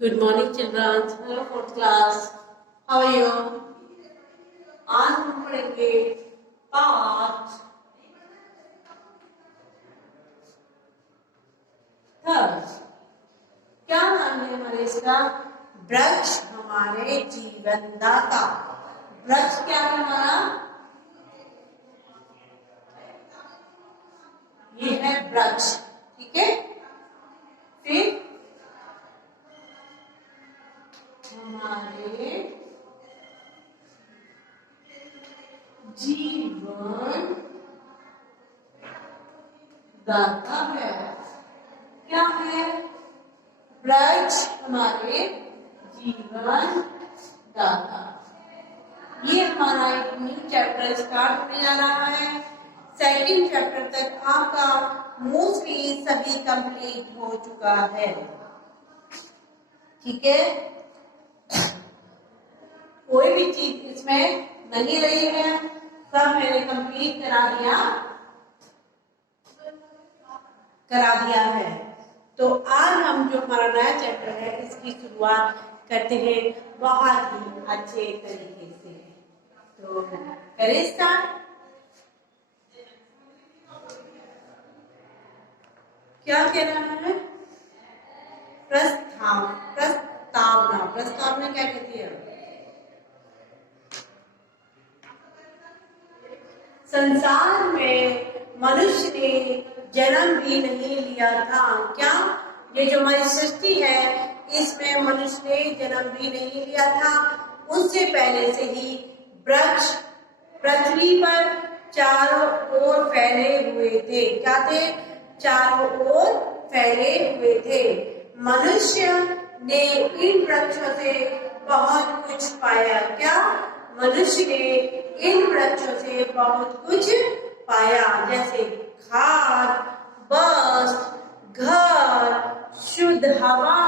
Good morning, children. Hello, fourth class. How are you? आज हम पढ़ेंगे पाठ थर्ड। क्या नाम है हमारे इसका? वृक्ष हमारे जीवन दाता। वृक्ष क्या है हमारा? ये है वृक्ष, ठीक है। फिर हमारे जीवन दाता है। क्या है? वृक्ष हमारे जीवन दाता। ये हमारा एक न्यू चैप्टर स्टार्ट होने जा रहा है। सेकंड चैप्टर तक आपका मोस्टली सभी कंप्लीट हो चुका है, ठीक है। कोई भी चीज इसमें नहीं रही है, सब मैंने कंप्लीट करा दिया है। तो आज हम जो हमारा नया चैप्टर है इसकी शुरुआत करते हैं बहुत ही अच्छे तरीके से। तो करें स्टार्ट। क्या कहना है? प्रस्तावना। प्रस्तावना क्या कहती है? संसार में मनुष्य ने जन्म भी नहीं लिया था। क्या? ये जो हमारी सृष्टि है इसमें मनुष्य ने जन्म भी नहीं लिया था। उससे पहले से ही वृक्ष पृथ्वी पर चारों ओर फैले हुए थे। क्या थे? चारों ओर फैले हुए थे। मनुष्य ने इन वृक्षों से बहुत कुछ पाया। क्या? मनुष्य ने इन वृक्षों से बहुत कुछ पाया, जैसे खाद, वस्त्र, घर, शुद्ध हवा,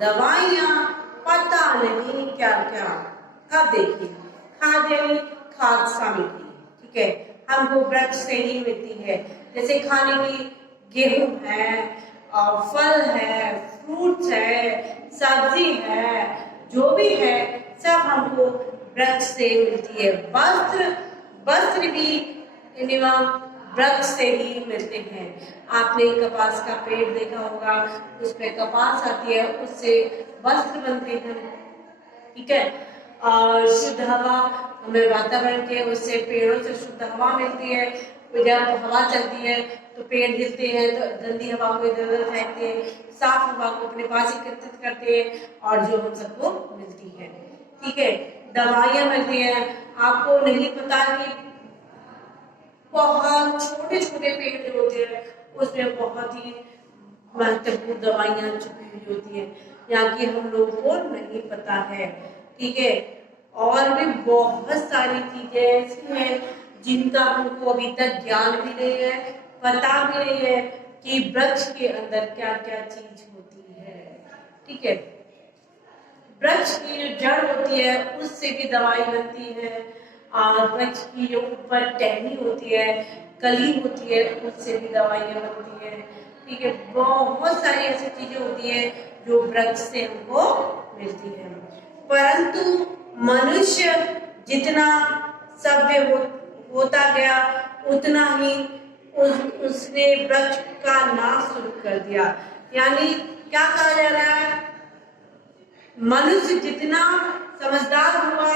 दवाइयाँ, पता नहीं क्या क्या। अब देखिए, खाद यानी खाद्य सामग्री, ठीक है, हमको वृक्ष से ही मिलती है। जैसे खाने की गेहूं है और फल है, फ्रूट्स है, सब्जी है, जो भी है सब हमको वृक्ष से मिलती है। वस्त्र भी एवं वृक्ष से ही मिलते हैं। आपने कपास का पेड़ देखा होगा, उसमें कपास आती है, उससे वस्त्र बनते हैं, ठीक है। और शुद्ध हवा हमें वातावरण के, उससे पेड़ों से शुद्ध हवा मिलती है। जब हवा चलती है तो पेड़ हिलते हैं, तो गंदी हवा को इधर उधर फेंकते हैं, साफ हवा को अपने पास एकत्रित करते हैं और जो हम सबको मिलती है, ठीक है। दवाइयाँ मिलती हैं। आपको नहीं पता कि बहुत छोटे छोटे पेड़ जो होते हैं उसमें बहुत ही महत्वपूर्ण दवाइयाँ छुपी हुई होती है, यहाँ की हम लोगों को नहीं पता है, ठीक है। और भी बहुत सारी चीजें ऐसी हैं जिनका हमको अभी तक ज्ञान भी नहीं है, पता भी नहीं है कि वृक्ष के अंदर क्या क्या चीज होती है, ठीक है। वृक्ष की जो जड़ होती है उससे भी दवाई बनती है, और वृक्ष की जो ऊपर टहनी होती है, कली होती है, उससे भी दवाइयाँ बनती है, ठीक है। बहुत सारी ऐसी चीजें होती है जो वृक्ष से हमको मिलती है। परंतु मनुष्य जितना सभ्य होता गया उतना ही उसने वृक्ष का नाश शुरू कर दिया। यानी क्या कहा जा रहा है? मनुष्य जितना समझदार हुआ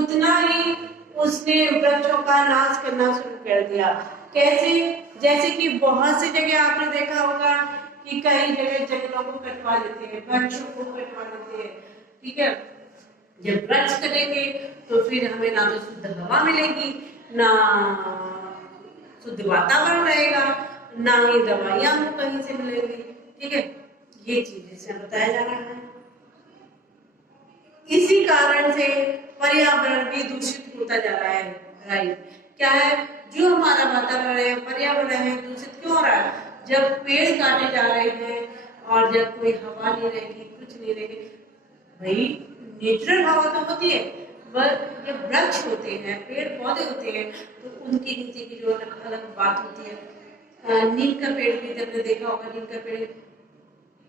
उतना ही उसने वृक्षों का नाश करना शुरू कर दिया। कैसे? जैसे कि बहुत सी जगह आपने देखा होगा कि कई जगह जंगलों को कटवा देते हैं, वृक्षों को कटवा देते हैं, ठीक है। जब वृक्ष कटेंगे तो फिर हमें ना तो शुद्ध हवा मिलेगी, ना शुद्ध वातावरण रहेगा, ना ही दवाइयाँ हमको कहीं से मिलेंगी, ठीक है। ये चीज इसमें बताया जा रहा है। इसी कारण से पर्यावरण भी दूषित होता जा रहा है, राइट। क्या है? जो हमारा वातावरण है, पर्यावरण है, दूषित क्यों हो रहा है? जब पेड़ काटे जा रहे हैं और जब कोई हवा नहीं रहेगी, कुछ नहीं रहेगी, भाई नेचुरल हवा तो होती है, जब वृक्ष होते हैं, पेड़ पौधे होते हैं, तो उनके नीचे की जो अलग अलग बात होती है। नीम का पेड़ भी आपने देखा होगा, नीम का पेड़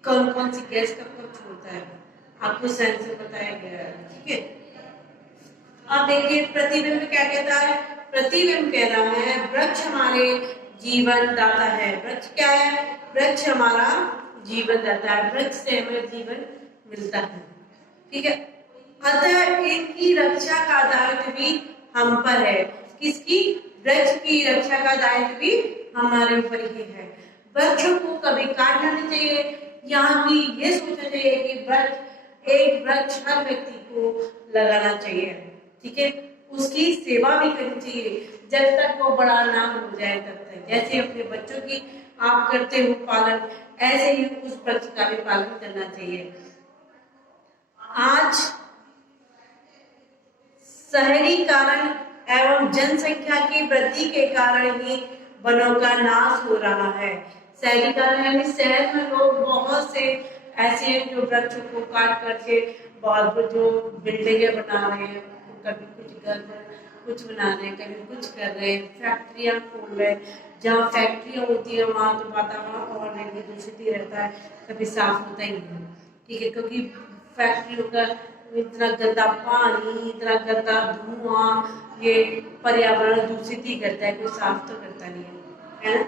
कौन कौन सी गैस कब कब छोड़ता है, आपको साइंस से बताया गया है। ठीक है, अब देखिए प्रतिबिंब क्या कहता है। प्रतिबिंब कह रहा है वृक्ष हमारे जीवन दाता है। वृक्ष क्या है? वृक्ष हमारा जीवन दाता है, वृक्ष से हमें जीवन मिलता है। ठीक है, अतः इनकी रक्षा का दायित्व भी हम पर है। किसकी? वृक्ष की रक्षा का दायित्व भी हमारे ऊपर ही है। वृक्षों को कभी काटना नहीं चाहिए, यहाँ की ये सोचना चाहिए कि एक वृक्ष हर व्यक्ति को लगाना चाहिए। ठीक है, उसकी सेवा भी करनी चाहिए जब तक वो बड़ा ना हो जाए तब तक। जैसे अपने बच्चों की आप करते हो पालन, ऐसे ही उस वृक्ष का भी पालन करना चाहिए। आज शहरीकरण एवं जनसंख्या की वृद्धि के कारण ही वनों का नाश हो रहा है। शहरीकरण यानी शहर में लोग बहुत से ऐसे हैं जो वृक्षों को काट करके बहुत जो बिल्डिंगें बना रहे हैं, कभी कुछ घर कुछ बना रहे हैं, कभी कुछ कर रहे हैं, फैक्ट्रियां खोल रहे हैं। जहाँ फैक्ट्रियां होती है वहां तो वातावरण और भी दूषित ही रहता है, कभी साफ होता ही नहीं। ठीक है, क्योंकि फैक्ट्रियों का इतना गंदा पानी, इतना गंदा धुआं, ये पर्यावरण दूषित ही करता है, कोई साफ तो करता नहीं है ना।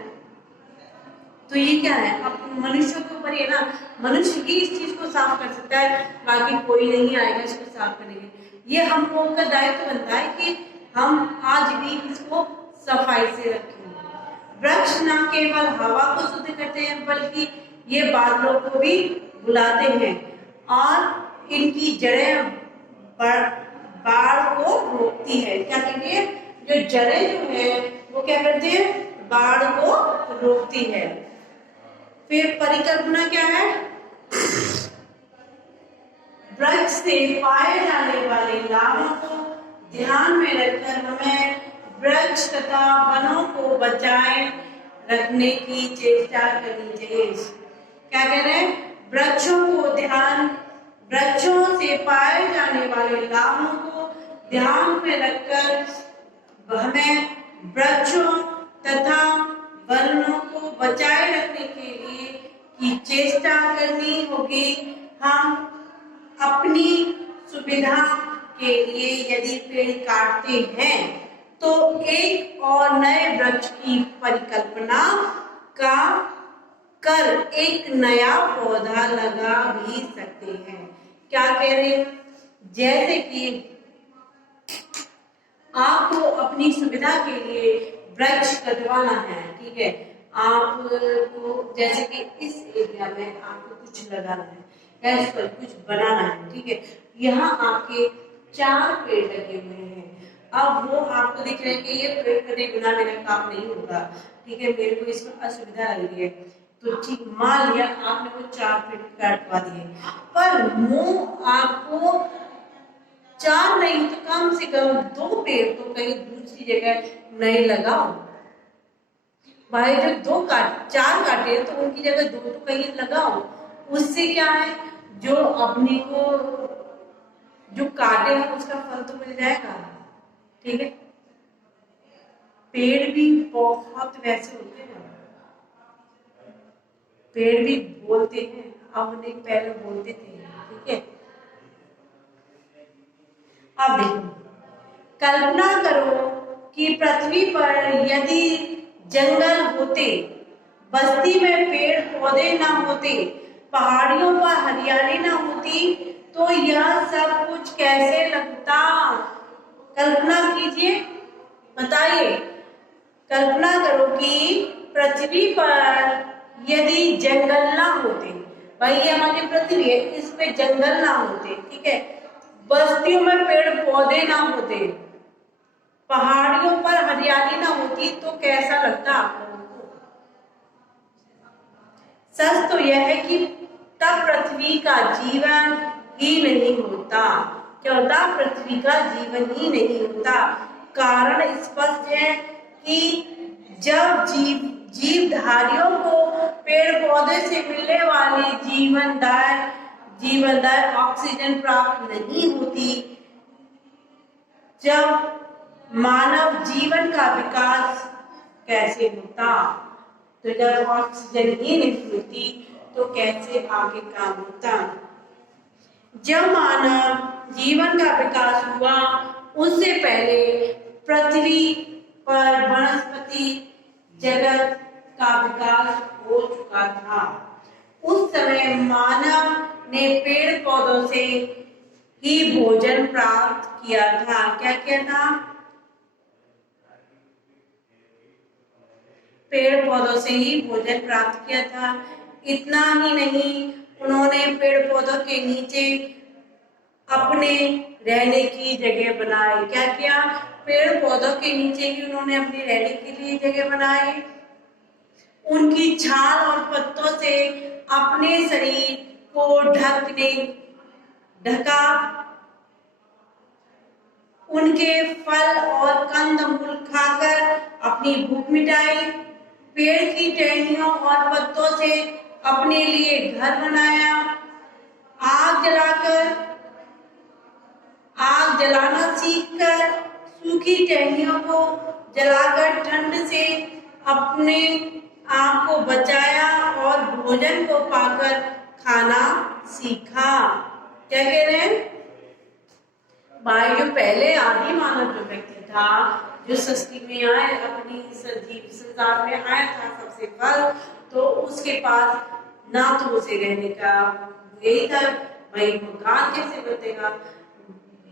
तो ये क्या है, अब मनुष्य के ऊपर है ना, मनुष्य ही इस चीज को साफ कर सकता है, बाकी कोई नहीं आएगा इसको साफ करने के लिए। ये हम लोगों का दायित्व बनता है कि हम आज भी इसको सफाई से रखें। वृक्ष न केवल हवा को शुद्ध करते हैं बल्कि ये बादलों को भी बुलाते हैं और इनकी जड़ें बाढ़ को रोकती है। क्या कहते हैं? जो जड़ें जो है वो क्या करते हैं? बाढ़ को रोकती है। फिर परिकल्पना क्या है? वृक्ष से पाए जाने वाले लाभों को ध्यान में रखकर हमें वृक्ष तथा वनों को बचाए रखने की चेष्टा करनी चाहिए। क्या कह रहे हैं? वृक्षों से पाए जाने वाले लाभों को ध्यान में रखकर हमें वृक्षों तथा वनों को बचाए रखने के लिए की चेष्टा करनी होगी। हम अपनी सुविधा के लिए यदि पेड़ काटते हैं तो एक और नए वृक्ष की परिकल्पना कर एक नया पौधा लगा भी सकते हैं। क्या कह रहे हैं? जैसे कि आपको अपनी सुविधा के लिए वृक्ष कटवाना है, ठीक है, आपको जैसे कि इस एरिया में आपको कुछ लगाना है, इस पर कुछ बनाना है, ठीक है, यहाँ आपके 4 पेड़ लगे हुए हैं। अब वो आपको दिख रहे हैं कि ये पेड़ कटे बिना मेरा काम नहीं होगा, ठीक है, मेरे को इसमें असुविधा लग रही है, तो ठीक मान लिया आपने वो 4 पेड़ काटवा दिए, पर मुंह आपको 4 नहीं तो कम से कम 2 पेड़ तो कहीं दूसरी जगह नहीं लगाओ भाई। जब 4 काटे तो उनकी जगह 2 तो कहीं लगाओ। उससे क्या है, जो अपने को जो काटे हैं उसका फल तो मिल जाएगा। ठीक है, पेड़ भी बहुत वैसे होते हैं, पेड़ भी बोलते हैं, अब नहीं पहले बोलते थे। ठीक है, अब देखो, कल्पना करो कि पृथ्वी पर यदि जंगल होते, बस्ती में पेड़ पौधे ना होते, पहाड़ियों पर हरियाली ना होती तो यह सब कुछ कैसे लगता? कल्पना कीजिए, बताइए। कल्पना करो कि पृथ्वी पर यदि जंगल ना होते, भाई ये हमारी पृथ्वी है, इसमें जंगल ना होते, ठीक है, बस्तियों में पेड़ पौधे ना होते, पहाड़ियों पर हरियाली ना होती तो कैसा लगता आप लोगों को? सच तो यह है कि तब पृथ्वी का जीवन ही नहीं होता। क्या होता? पृथ्वी का जीवन ही नहीं होता। कारण स्पष्ट है कि जब जीवधारियों को पेड़ पौधे से मिलने वाली जीवनदायी ऑक्सीजन प्राप्त नहीं होती, जब मानव जीवन का विकास कैसे होता? तो जब ऑक्सीजन ही नहीं होती तो कैसे आगे काम होता। जब मानव जीवन का विकास हुआ उससे पहले पृथ्वी पर वनस्पति जगत का विकास हो चुका था। उस समय मानव ने पेड़ पौधों से ही भोजन प्राप्त किया था। क्या किया था? पेड़ पौधों से ही भोजन प्राप्त किया था। इतना ही नहीं, उन्होंने पेड़ पौधों के नीचे अपने रहने की जगह बनाई। क्या किया? पेड़ पौधों के नीचे ही उन्होंने अपने रहने के लिए जगह बनाई। उनकी छाल और पत्तों से अपने शरीर को ढका। उनके फल और कंदमूल खाकर अपनी भूख मिटाई। पेड़ की टहनियों और पत्तों से अपने लिए घर बनाया। आग जलाना सीखकर सूखी टहनियों को जलाकर ठंड से अपने आप को बचाया और भोजन को पाकर खाना सीखा। क्या कह रहे हैं भाई? जो पहले आदि मानव जो व्यक्ति था, जो सृष्टि में आए, अपनी सजीव संसार में आया था सबसे पहले, तो उसके पास ना तो उसे रहने का यही था, भाई मकान कैसे बनेगा,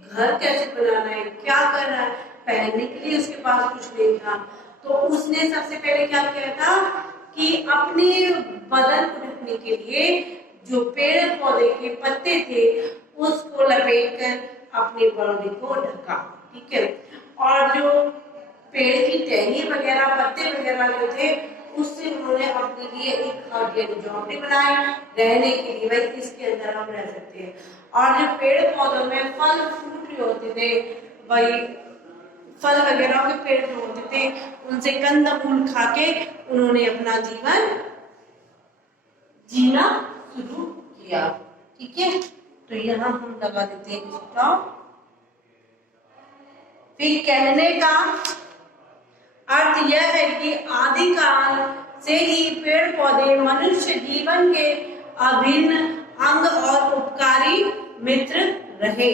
घर कैसे बनाना है, क्या करना है, पहनने के लिए उसके पास कुछ नहीं था। तो उसने सबसे पहले क्या किया था कि अपने बदन को ढकने के लिए जो पेड़ पौधे के पत्ते थे उसको लपेटकर अपने बॉडी को ढका। ठीक है। और जो पेड़ की टहनी वगैरह, पत्ते वगैरह जो थे, उससे उन्होंने अपने लिए एक झोंपड़ी बनाई रहने के लिए, भाई इसके अंदर हम रह सकते हैं। और जो पेड़ पौधों में फल फ्रूट जो होते थे, भाई फल वगैरह के पेड़ जो होते थे, उनसे कंदमूल खा के उन्होंने अपना जीवन जीना शुरू किया। ठीक है। तो यहाँ हम लगा देते हैं इसका। फिर कहने का अर्थ यह है कि आदिकाल से ही पेड़ पौधे मनुष्य जीवन के अभिन्न अंग और उपकारी मित्र रहे।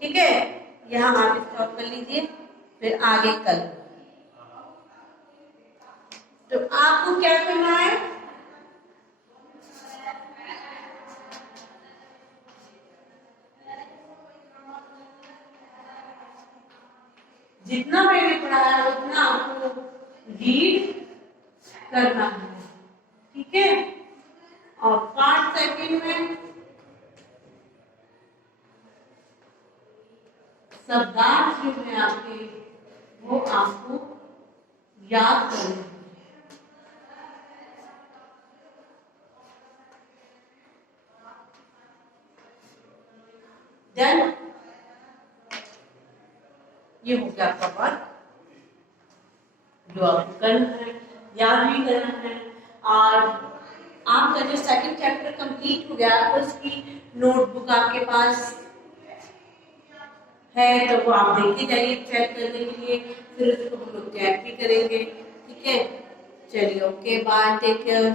ठीक है। यहाँ आगे स्टॉप कर लीजिए, फिर आगे कल। तो आपको क्या करना है? जितना मैंने पढ़ाया उतना आपको रीड करना है। ठीक है। और 5 सेकंड में शब्दार्थ जो है आपके, वो आपको याद करने हैं। देन ये हो गया आपका वर्क, जो आपको करना है, याद भी करना है। और आपका जो सेकंड चैप्टर कंप्लीट हो गया, उसकी नोटबुक आपके पास है, तो वो आप देख के जाइए चेक करने के लिए, फिर उसको हम लोग चेक भी करेंगे। ठीक है। चलिए, ओके, बाय, टेक केयर।